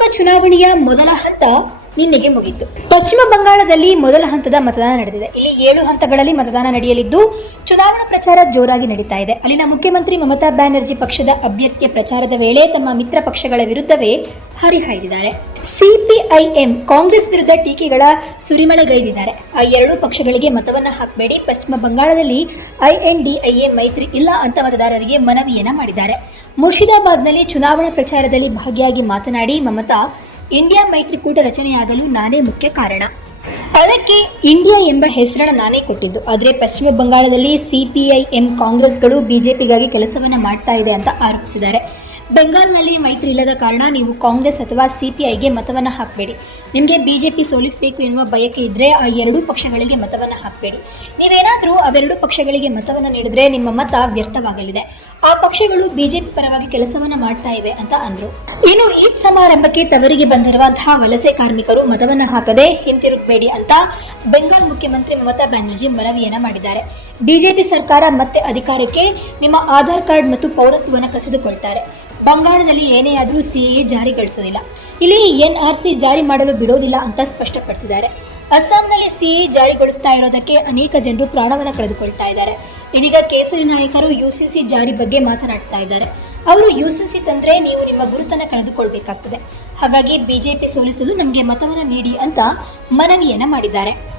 ಲೋಕಸಭಾ ಚುನಾವಣೆಯ ಮೊದಲ ಹಂತ ನಿನ್ನೆಗೆ ಮುಗಿತು. ಪಶ್ಚಿಮ ಬಂಗಾಳದಲ್ಲಿ ಮೊದಲ ಹಂತದ ಮತದಾನ ನಡೆದಿದೆ. ಇಲ್ಲಿ ಏಳು ಹಂತಗಳಲ್ಲಿ ಮತದಾನ ನಡೆಯಲಿದ್ದು, ಚುನಾವಣಾ ಪ್ರಚಾರ ಜೋರಾಗಿ ನಡೀತಾ ಇದೆ. ಅಲ್ಲಿನ ಮುಖ್ಯಮಂತ್ರಿ ಮಮತಾ ಬ್ಯಾನರ್ಜಿ ಪಕ್ಷದ ಅಭ್ಯರ್ಥಿಯ ಪ್ರಚಾರದ ವೇಳೆ ತಮ್ಮ ಮಿತ್ರ ಪಕ್ಷಗಳ ವಿರುದ್ಧವೇ ಹರಿಹಾಯ್ದಿದ್ದಾರೆ. ಸಿಪಿಐಎಂ ಕಾಂಗ್ರೆಸ್ ವಿರುದ್ಧ ಟೀಕೆಗಳ ಸುರಿಮಳೆಗೈದಿದ್ದಾರೆ. ಆ ಎರಡೂ ಪಕ್ಷಗಳಿಗೆ ಮತವನ್ನ ಹಾಕಬೇಡಿ. ಪಶ್ಚಿಮ ಬಂಗಾಳದಲ್ಲಿ ಐಎನ್ಡಿಐಎ ಮೈತ್ರಿ ಇಲ್ಲ ಅಂತ ಮತದಾರರಿಗೆ ಮನವಿಯನ್ನ ಮಾಡಿದ್ದಾರೆ. ಮುರ್ಷಿದಾಬಾದ್ನಲ್ಲಿ ಚುನಾವಣಾ ಪ್ರಚಾರದಲ್ಲಿ ಭಾಗಿಯಾಗಿ ಮಾತನಾಡಿ ಮಮತಾ ಇಂಡಿಯಾ ಮೈತ್ರಿಕೂಟ ರಚನೆಯಾಗಲು ನಾನೇ ಮುಖ್ಯ ಕಾರಣ. ಅದಕ್ಕೆ ಇಂಡಿಯಾ ಎಂಬ ಹೆಸರನ್ನ ನಾನೇ ಕೊಟ್ಟಿದ್ದು. ಆದರೆ ಪಶ್ಚಿಮ ಬಂಗಾಳದಲ್ಲಿ ಸಿಪಿಐಎಂ ಕಾಂಗ್ರೆಸ್ಗಳು ಬಿಜೆಪಿಗಾಗಿ ಕೆಲಸವನ್ನ ಮಾಡ್ತಾ ಇದೆ ಅಂತ ಆರೋಪಿಸಿದ್ದಾರೆ. ಬೆಂಗಾಲ್ನಲ್ಲಿ ಮೈತ್ರಿ ಇಲ್ಲದ ಕಾರಣ ನೀವು ಕಾಂಗ್ರೆಸ್ ಅಥವಾ ಸಿಪಿಐಗೆ ಮತವನ್ನ ಹಾಕಬೇಡಿ. ನಿಮಗೆ ಬಿಜೆಪಿ ಸೋಲಿಸಬೇಕು ಎನ್ನುವ ಬಯಕೆ ಇದ್ದರೆ ಆ ಎರಡೂ ಪಕ್ಷಗಳಿಗೆ ಮತವನ್ನ ಹಾಕಬೇಡಿ. ನೀವೇನಾದರೂ ಅವೆರಡೂ ಪಕ್ಷಗಳಿಗೆ ಮತವನ್ನು ನೀಡಿದ್ರೆ ನಿಮ್ಮ ಮತ ವ್ಯರ್ಥವಾಗಲಿದೆ. ಆ ಪಕ್ಷಗಳು ಬಿಜೆಪಿ ಪರವಾಗಿ ಕೆಲಸವನ್ನ ಮಾಡ್ತಾ ಇವೆ ಅಂತ ಅಂದ್ರು. ಇನ್ನು ಈದ್ ಸಮಾರಂಭಕ್ಕೆ ತವರಿಗೆ ಬಂದಿರುವಂತಹ ವಲಸೆ ಕಾರ್ಮಿಕರು ಮತವನ್ನ ಹಾಕದೆ ಹಿಂತಿರುಗಬೇಡಿ ಅಂತ ಬೆಂಗಾಲ್ ಮುಖ್ಯಮಂತ್ರಿ ಮಮತಾ ಬ್ಯಾನರ್ಜಿ ಮನವಿಯನ್ನ ಮಾಡಿದ್ದಾರೆ. ಬಿಜೆಪಿ ಸರ್ಕಾರ ಮತ್ತೆ ಅಧಿಕಾರಕ್ಕೆ ನಿಮ್ಮ ಆಧಾರ್ ಕಾರ್ಡ್ ಮತ್ತು ಪೌರತ್ವವನ್ನು ಕಸಿದುಕೊಳ್ತಾರೆ. ಬಂಗಾಳದಲ್ಲಿ ಏನೇ ಆದರೂ ಸಿಎ ಜಾರಿಗೊಳಿಸೋದಿಲ್ಲ. ಇಲ್ಲಿ ಎನ್ಆರ್ಸಿ ಜಾರಿ ಮಾಡಲು ಬಿಡೋದಿಲ್ಲ ಅಂತ ಸ್ಪಷ್ಟಪಡಿಸಿದ್ದಾರೆ. ಅಸ್ಸಾಂನಲ್ಲಿ ಸಿಎ ಜಾರಿಗೊಳಿಸ್ತಾ ಇರೋದಕ್ಕೆ ಅನೇಕ ಜನರು ಪ್ರಾಣವನ್ನು ಕಳೆದುಕೊಳ್ತಾ ಇದ್ದಾರೆ. ಇದೀಗ ಕೇಸರಿ ನಾಯಕರು ಯುಸಿಸಿ ಜಾರಿ ಬಗ್ಗೆ ಮಾತನಾಡ್ತಾ ಇದ್ದಾರೆ. ಅವರು ಯುಸಿಸಿ ತಂದ್ರೆ ನೀವು ನಿಮ್ಮ ಗುರುತನ್ನ ಕಳೆದುಕೊಳ್ಬೇಕಾಗ್ತದೆ. ಹಾಗಾಗಿ ಬಿಜೆಪಿ ಸೋಲಿಸಲು ನಮಗೆ ಮತವನ್ನ ನೀಡಿ ಅಂತ ಮನವಿಯನ್ನ ಮಾಡಿದ್ದಾರೆ.